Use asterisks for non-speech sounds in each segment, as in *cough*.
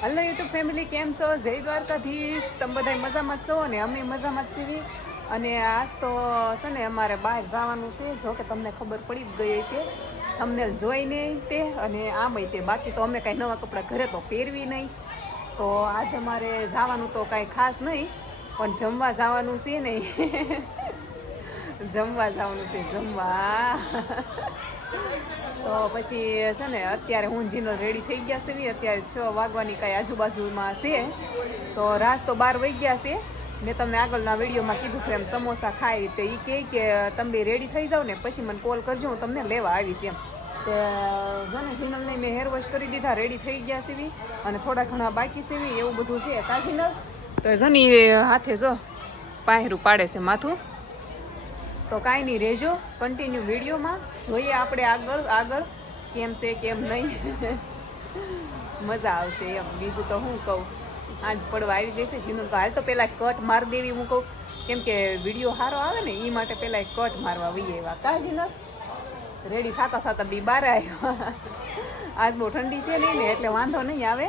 Hello YouTube family, કેમ છો? જય દ્વારકાધીશ. તમે બધા મજામાં છો અને અમે મજામાં છીએ. અને આજ તો છે ને અમારે બહાર જવાનું છે. જો કે તમને ખબર પડી જ ગઈ છે તમને જોઈને તે અને આમય તે. બાકી તો અમે કાંઈ નવા કપડાં ઘરે તો પહેરવી નહીં. તો આજ અમારે જવાનું તો કાંઈ ખાસ નહીં, પણ જમવા જવાનું છે નહીં જમવા જવાનું છે, જમવા. તો પછી છે ને, અત્યારે જીનો રેડી થઈ ગયા છે ને અત્યારે છ વાગવાની કાંઈ આજુબાજુમાં છે. તો રાસ તો બાર વહી ગયા છે. મેં તમને આગળના વિડીયોમાં કીધું કે એમ સમોસા ખાય તો એ કહે કે, તમે રેડી થઈ જાઓ ને, પછી મને કોલ કરજો, હું તમને લેવા આવીશ એમ. તે જને જીનલને મેં હેર વોશ કરી દીધા રેડી થઈ ગયા સીવી અને થોડા ઘણા બાકી સીવી એવું બધું છે કા તો તો જની હાથે જો પાહેરું પાડે છે માથું. તો કાંઈ નહીં, રહેજો કન્ટિન્યુ વિડીયોમાં. જોઈએ આપણે આગળ આગળ, કેમ છે, કેમ નહીં. મજા આવશે એમ. બીજું તો હું કહું, આજ પડવા આવી જશે જીનું. તો હાલ તો પહેલાં કટ માર દેવી હું કહું. કેમ કે વીડિયો સારો આવે ને એ માટે પહેલાં કટ મારવા વહીએ એવા. કા જીનર રેડી થતા થતાં બી બાર આવ્યા. આજ બહુ ઠંડી છે નહીં ને, એટલે વાંધો નહીં આવે.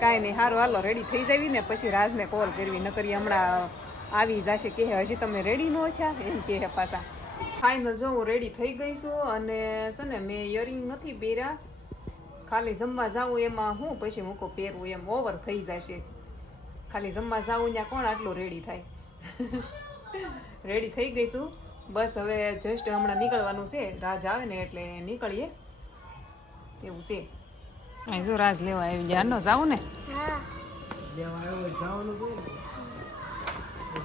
કાંઈ નહીં સારું હાલો રેડી થઈ જાવી ને, પછી રાજને કોલ કરવી. નકરી હમણાં આવી જશે કે હજી તમે રેડી ન છો એમ કે પાછા. ફાઇનલ જો હું રેડી થઈ ગઈ છું અને છે ને મેં યરિંગ નથી પહેર્યા. ખાલી જમવા જાઉં એમાં હું પછી મૂકો પહેરવું એમ ઓવર થઈ જશે. ખાલી જમવા જાઉં ત્યાં કોણ આટલું રેડી થાય? *laughs* રેડી થઈ ગઈ છું. બસ હવે જસ્ટ હમણાં નીકળવાનું છે. રાજ આવે ને એટલે નીકળીએ. એવું છે. જો રાજ લેવા આવી જાય નો. જાવું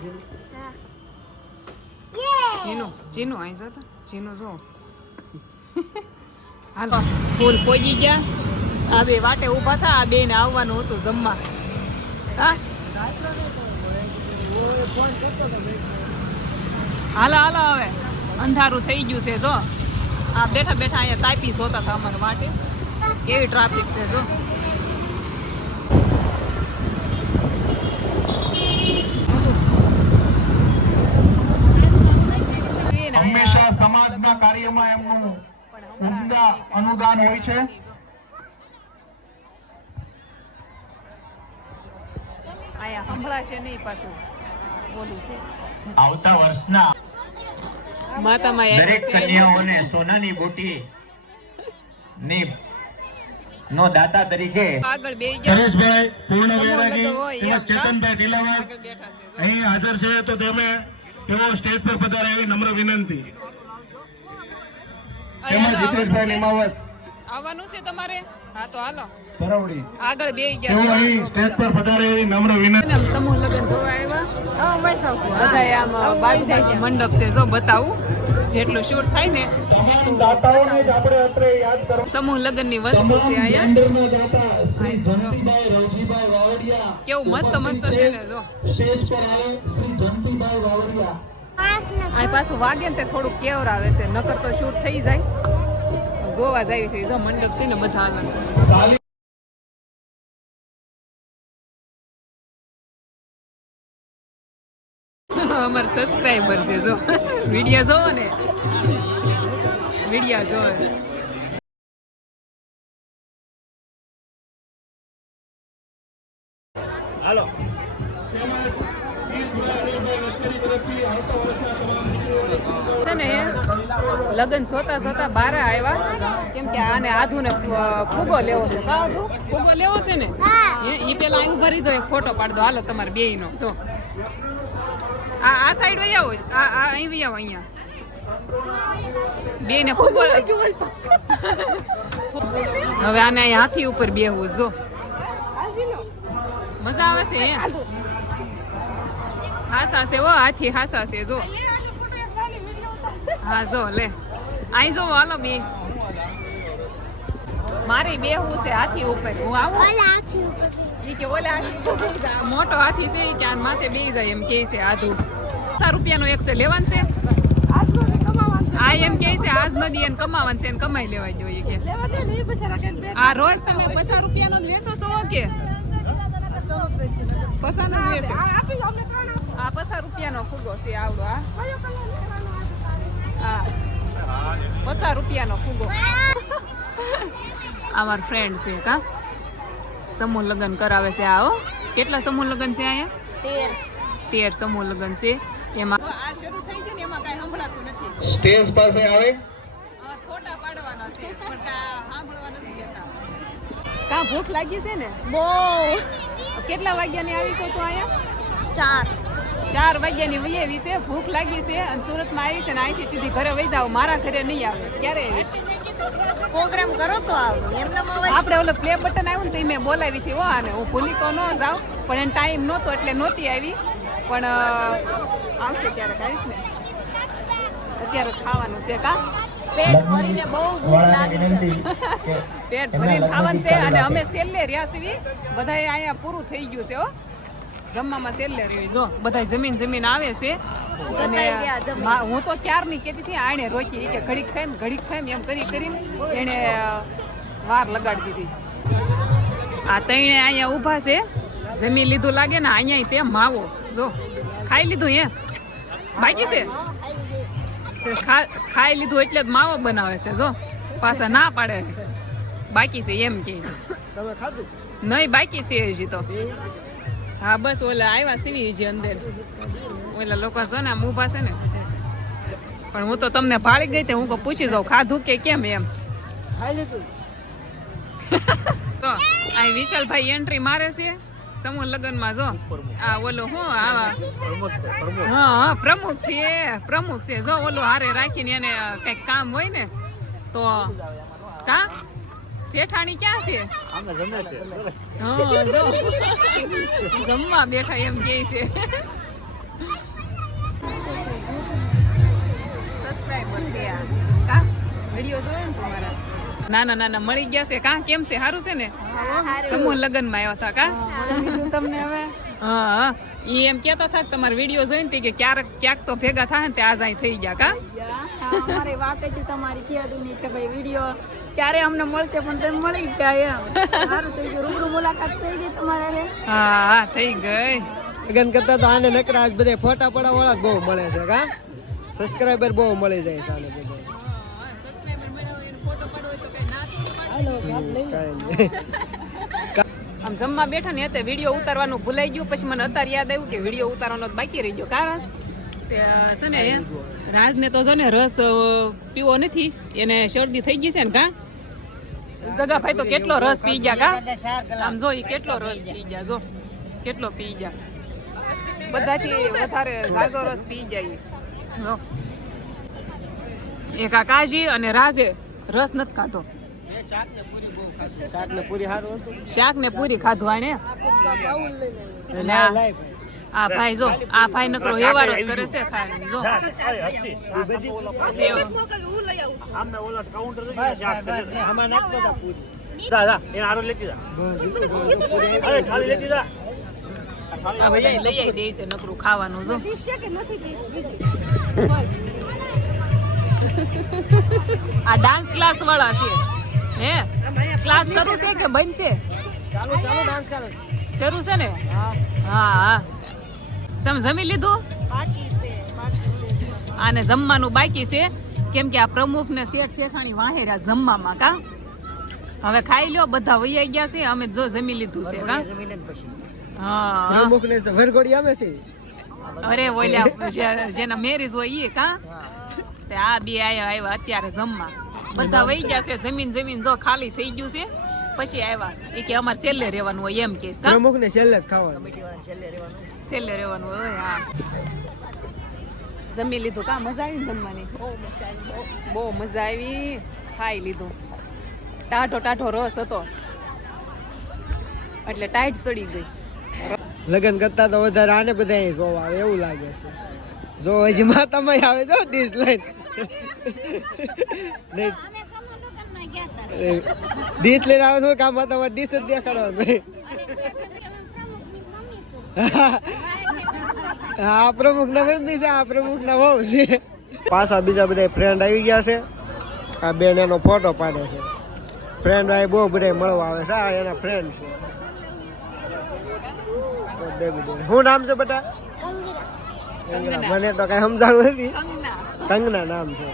ને ચીનુ જીનું અહીં જતા ચીનુ જો હાલો, ફૂલ પોગી ગયા. આ બે વાટે ઊભા થા, આ બેને આવવાનું હતું જમવા. હા? હાલો હાલો હવે. અંધારું થઈ ગયું છે, જો. આ બેઠા બેઠા અહીંયા તાપી સોતા હતા અમારા માટે કેવી ટ્રાફિક છે, જો. હંમેશા કાર્યમાં એમનું ઉમદા અનુદાન હોય છે. આવતા વર્ષના દરેક કન્યાઓને સોનાની બુટી ની નો દાતા તરીકે પરેશભાઈ પૂર્ણ વૈરાગી તેમજ ચેતનભાઈ ઢીલાવર. અહીં હાજર છે તો તમે તેઓ સ્ટેજ પર પધારે એવી નમ્ર વિનંતી. તેમજ હિતેશભાઈ નિમાવત આવવાનું છે તમારે? હા તો હાલો. સરવડી આગળ બે તેઓ ગયા અહીં સ્ટેજ પર પધારે એવી નમ્ર વિનંતી. સમૂહ લગ્ન જોવા આવ્યા. બધા આમ બાજુ મંડપ છે જો બતાવું જેટલું શૂટ થાય ને. દાતાઓને જ આપણે અત્રે યાદ કરો સમૂહ લગ્નની વસ્તુ છે આયા મંડળના દાતા શ્રી જંતીભાઈ રવજીભાઈ વાવડિયા. કેવું મસ્ત મસ્ત છે. ને જો. સ્ટેજ પર આવે શ્રી જંતીભાઈ વાવડિયા. આ પાછું વાગે ને તે થોડુંક કેવર આવે છે નકર તો શૂટ થઈ જાય. જોવા જાય છે જો મંડપ છે ને બધા અલગ *laughs* અમાર સબસ્ક્રાઈબર છે જો. વીડિયો જોવો ને. વીડિયો જોવો. હાલો. છે ને, લગ્ન જોતા જોતા બાર આવ્યા કેમ કે આને આધુને ને ફુગો લેવો છે. ફૂગો લેવો છે ને? એ પેલા અહીં ભરી જો, એક ફોટો પાડ દો હાલો, તમારે બે નો જો. આ આ સાઈડ વહી આવો. આ અહીં વહી આવો, અહીંયા. બે ને ફુગો હવે આને હાથી ઉપર બેહવું જો. મજા આવે છે હે હાસા છે ઓ હાથી હાસા છે જો. હા જો લે. અહીં જો હાલો બે. મારી બે હું છે હાથી ઉપર. હું આવું? એ કે ઓલા હાથી. મોટો હાથી છે એ કે આન માથે બે જાય એમ કે છે આધુ. પચાસ રૂપિયાનો એક છે લેવાનું છે? આ એમ કે છે આજ નદી એને કમાવાનું છે એને કમાઈ લેવા જોઈએ કે. આ રોજ તમે પચાસ રૂપિયાનો વેચો છો કે? પચાસ નો જ વેચો. આ પચાસ રૂપિયાનો ફુગો છે આવડો આ હા. પચાસ રૂપિયાનો ફુગો આ મારો ફ્રેન્ડ છે કા? સમૂહ લગ્ન કરાવે છે આવો કેટલા સમૂહ લગ્ન છે અહીંયા? તેર. તેર સમૂહ લગ્ન છે. એમાં આ શરૂ થઈ ગયું ને એમાં કાંઈ સંભળાતું નથી. સ્ટેજ પાસે આવે? ફોટા પાડવાના છે પણ સાંભળવા નથી દેતા. કાં ભૂખ લાગી છે ને? બહુ. કેટલા વાગ્યાની આવી છો તો અહીંયા? ચાર. ચાર વાગ્યાની વહી આવી છે ભૂખ લાગી છે અને સુરતમાં આવી છે ને અહીંથી સીધી ઘરે વહી જાવ મારા ઘરે નહીં આવે. ક્યારે આવી? પ્રોગ્રામ કરો તો આવું. એમને આપણે ઓલો પ્લે બટન આવ્યું ને તો મેં બોલાવી હતી હો અને હું ભૂલી તો ન જાઉં પણ એને ટાઈમ નહોતો એટલે નહોતી આવી. પણ આવશે ત્યારે આવીશ ને. અત્યારે ખાવાનું છે કા? પેટ ભરીને બહુ ભૂખ લાગી છે. *laughs* પેટ ભરીને ખાવાનું છે અને અમે છેલ્લે રહ્યા છીએ. બધાય અહીંયા પૂરું થઈ ગયું છે હો. જમવામાં છેલ્લે રહ્યું જો બધા જમીન જમીન આવે છે. અને હું તો ક્યારની કેતી હતી આણે રોકી કે ઘડીક ખાય ઘડીક ખાઈમ એમ કરી કરીને એને વાર લગાડી દીધી. આ તૈણે અહીંયા ઊભા છે. જમીન લીધું લાગે ને અહીંયા તે માવો. જો ખાઈ લીધું હે? બાકી છે? ખાઈ લીધું એટલે જ માવો બનાવે છે. જો પાછા ના પાડે. બાકી છે એમ કે. નહીં બાકી છે હજી તો. હા, બસ ઓલા આવ્યા સીવી હજી અંદર. ઓલા લોકો છે ને આમ ઊભા છે ને. પણ હું તો તમને ભાળી ગઈ તે હું તો પૂછી જાઉં, ખાધું કે કેમ એમ? *laughs* તો આ વિશાલભાઈ એન્ટ્રી મારે છે. સમૂહ લગ્નમાં જો. આ ઓલો હું, આવા. હા, પ્રમુખ છે પ્રમુખ છે. જો ઓલો હારે રાખીને એને કંઈક કામ હોય ને, તો કા? શેઠાણી ક્યાં છે? હા જો. જમવા બેઠા એમ કે છે. સબસ્ક્રાઇબર છે આ. કા? વિડિયો જોયો ને તમારા? નાના નાના મળી ગયા છે. કા? કેમ છે? સારું છે ને? સમૂહ લગ્નમાં આવ્યા હતા કા? તમને હવે. હા હા. ઈ એમ કેતા હતા કે તમારા વીડિયો જોઈને તે કે ક્યારેક ક્યાંક તો ભેગા થાય ને તે આજ અહીં થઈ ગયા કા? અમારે વાત હતી તમારી કહેતું નહીં કે ભાઈ વીડિયો ક્યારે અમને મળશે પણ તમે મળી ગયા એમ. સારું થઈ ગયું. રૂબરૂ મુલાકાત થઈ ગઈ તમારે હા? હા થઈ ગઈ. લગન કરતા તો આને નકરા આજ બધે ફોટા પડા વાળા જ બહુ મળે છે કા? સબસ્ક્રાઇબર બહુ મળી જાય છે આને બધે. કાંઈ નહીં. *laughs* આમ જમવા બેઠા ને તે વીડિયો ઉતારવાનું ભૂલાઈ ગયું. પછી મને અત્યારે યાદ આવ્યું કે વીડિયો ઉતારવાનો બાકી રહી ગયો. કારણ તે છે ને, રાજને તો જો ને, રસ પીવો નથી. એને શરદી થઈ ગઈ છે ને કા જગાભાઈ તો કેટલો રસ પી ગયા કા આમ જો એ કેટલો રસ પી ગયા, જો. કેટલો પી ગયા. બધાથી વધારે ઝાઝો રસ પી જાય જો. એ આ કાજી અને રાજે રસ નથી ખાધો. શાક ને પૂરી સારું હતું? શાક ને પૂરી ખાધું આને. આ ભાઈ. જો આ ભાઈ નકરો વ્યવહાર કરે છે જો. લઈ આવી દે નકરું ખાવાનું જો. આ ડાન્સ ક્લાસ વાળા છે. હે? ક્લાસ શરૂ છે કે બનશે ચાલુ ચાલુ ડાન્સ કરો. શરૂ છે ને? હા. હા તમે જમી લીધું? આને જમવાનું બાકી છે? કેમ કે આ પ્રમુખ ને શેઠ શેઠાણી વાહેર્યા જમવામાં કા? હવે ખાઈ લ્યો બધા વૈયા ગયા છે અમે જો જમી લીધું છે કા? હા પ્રમુખ ને તો આવે છે. અરે ઓલ્યા જેના મેરેજ હોય એ કા? તે આ બે આયા આવ્યા અત્યારે જમવા. બધા વહી ગયા છે જમીન જમીન જો ખાલી થઈ ગયું છે પછી આવ્યા. એ કે અમારે છેલ્લે રહેવાનું હોય એમ કે પ્રમુખ ને છેલ્લે જ ખાવાનું. છેલ્લે રહેવાનું. હોય હા. જમી લીધું કા? મજા આવી ને જમવાની? બહુ મજા આવી. ખાઈ લીધું. ટાઢો ટાઢો રસ હતો. એટલે ટાઈટ સડી ગઈ. લગન કરતા તો વધારે આને બધા જોવા આવે એવું લાગે છે. જો હજી માતામાં આવે જો ડીશ લઈને ડીશ લઈને આવે તો કામ માતામાં ડીશ જ દેખાડવાનું *laughs* હા પ્રમુખ ના મમ્મી છે. આ પ્રમુખ ના વહુ છે. પાછા બીજા બધા ફ્રેન્ડ આવી ગયા છે. આ બેન એનો ફોટો પાડે છે. ફ્રેન્ડ આ બહુ બધા મળવા આવે છે આ એના ફ્રેન્ડ છે. શું નામ છે બેટા? કંગના. મને તો કઈ સમજાણું નથી. કંગના. નામ છે.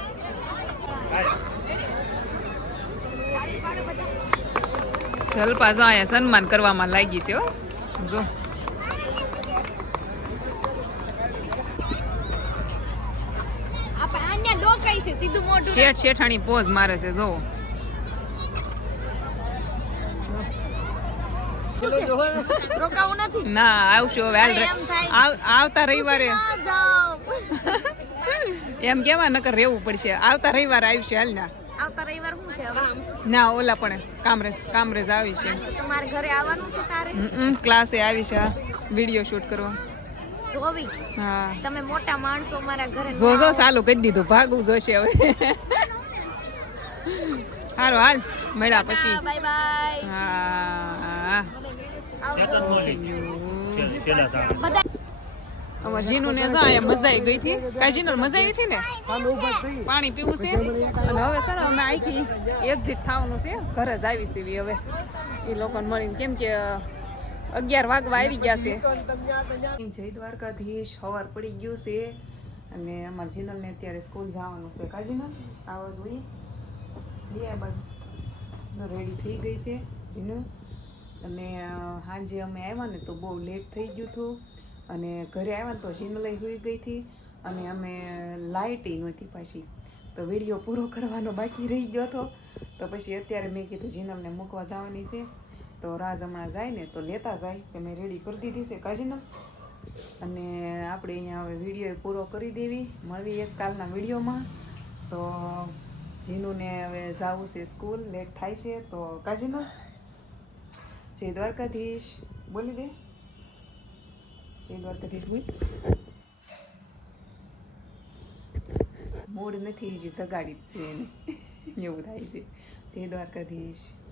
જલપા જો અહીંયા સન્માન કરવામાં લાગી છે જો. આપણે આને ડોકાઈ છે સીધું મોઢું શેઠ શેઠાણી પોઝ મારે છે જો. રોકાવું નથી? ના આવશું હવે આવતા રવિવારે. એમ કેવા નકર રહેવું પડશે. આવતા રવિવારે આવશે હાલ ના. આવતા રવિવાર શું છે હવે? ના ઓલા પણ કામરેજ કામરેજ આવી છે. તમારે ઘરે આવવાનું છે તારે? ક્લાસે આવી છે વીડિયો શૂટ કરવા. જોવી. હા. તમે મોટા માણસો મારા ઘરે ન જો જો આવો. ચાલુ કરી દીધું ભાગવું જોશે હવે. હારો હાલ મળ્યા પછી. બાય બાય હા. ને? ને ને અગિયાર વાગવા આવી ગયા છે. જય દ્વારકાધીશ સવાર પડી ગયું છે. અને અમારા જીનલને અત્યારે સ્કૂલ જવાનું છે. કાજીનલ આવો જોઈએ. આ બાજુ. રેડી થઈ ગઈ છે. જીનુ અને સાંજે અમે આવ્યા ને તો બહુ લેટ થઈ ગયું હતું. અને ઘરે આવ્યા તો જીનલય હોઈ ગઈ હતી. અને અમે લાઇટ નહોતી પાછી. તો વીડિયો પૂરો કરવાનો બાકી રહી ગયો હતો. તો પછી અત્યારે મેં કીધું જીનલને મૂકવા જવાની છે. તો રાજ હમણાં જાય ને તો લેતા જાય. તે મેં રેડી કરી દીધી છે. કાજીનલ અને આપણે અહીંયા હવે વીડિયો પૂરો કરી દેવી. મળવી એક કાલના વિડીયોમાં તો જીનુને હવે જવું છે સ્કૂલ લેટ થાય છે. તો કાજીનો જય દ્વારકાધીશ. બોલી દે. જય દ્વારકાધીશ બોલ. મોડ નથી, હજી સગાડી જ છે એને. *laughs* એવું થાય છે. જય દ્વારકાધીશ.